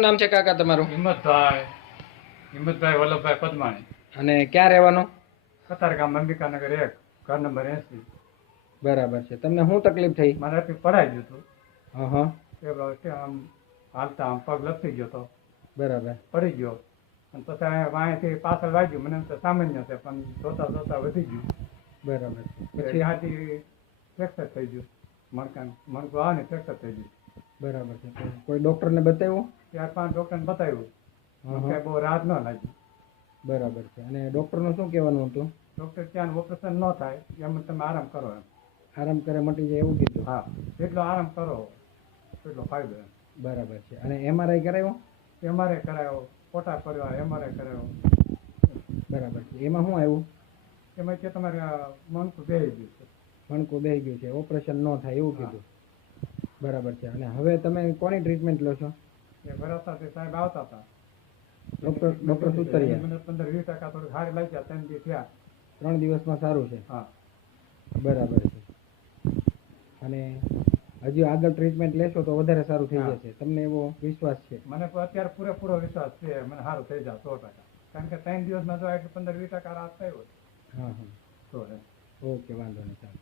શું નામ છે કાકા તમારું? હિંમતભાઈ વલ્લભભાઈ પદમાણી, અને ક્યાં રહેવાનું? કતારગામ, અંબિકાનગર 1, ઘર નંબર 80. બરાબર છે. તમને શું તકલીફ થઈ? મારે પડાઈ ગયું હતું. હા. એ આમ હાલતા આમ પગ લપસી ગયો તો, બરાબર. પડી ગયો. અને પછી વાંયથી પાછળ વાગ્યું. મને એમ તો સામાન્ય છે, પણ જોતા જોતા વધી ગયું. બરાબર. પછી પછી ત્યાંથી ફ્રેક્ચર થઈ ગયું. મણકું આવે ને ફ્રેક્ચર થઈ ગયું. બરાબર છે. તો કોઈ ડોક્ટરને બતાવ્યું? 4-5 ડૉક્ટરને બતાવ્યું. હા. બહુ રાહત ન લાગી. બરાબર છે. અને ડૉક્ટરનું શું કહેવાનું હતું? ડૉક્ટર ત્યાં ઓપરેશન ન થાય, એમ તમે આરામ કરો એમ. આરામ કરે મટી જાય એવું કીધું? હા, જેટલો આરામ કરો એટલો ફાયદો એમ. બરાબર છે. અને MRI કરાવ્યો? MRI કરાયો, ફોટા પડ્યા, MRI કરાયો. બરાબર છે. એમાં શું આવ્યું? એમાં કે તમારે મણકું બેસી ગયું છે. મણકું બેસી ગયું છે, ઓપરેશન ન થાય એવું કીધું? બરાબર છે. અને હવે તમે કોની ટ્રીટમેન્ટ લો છો? એ ભરાતાથી સાહેબ આવતા હતા. ડૉક્ટર સુતરિયા? મને 15-20% થોડી સારી લાગી ગયા. 3 દી થયા. 3 દિવસમાં સારું છે? હા. બરાબર છે. અને હજી આગળ ટ્રીટમેન્ટ લેશો તો વધારે સારું થઈ જશે, તમને એવો વિશ્વાસ છે? મને અત્યારે પૂરેપૂરો વિશ્વાસ છે, મને સારું થઈ જાય 100%. કારણ કે 3 દિવસમાં જો એટલે 15-20% રાહત થયો. હા. તો ઓકે, વાંધો નહીં. ચાલો.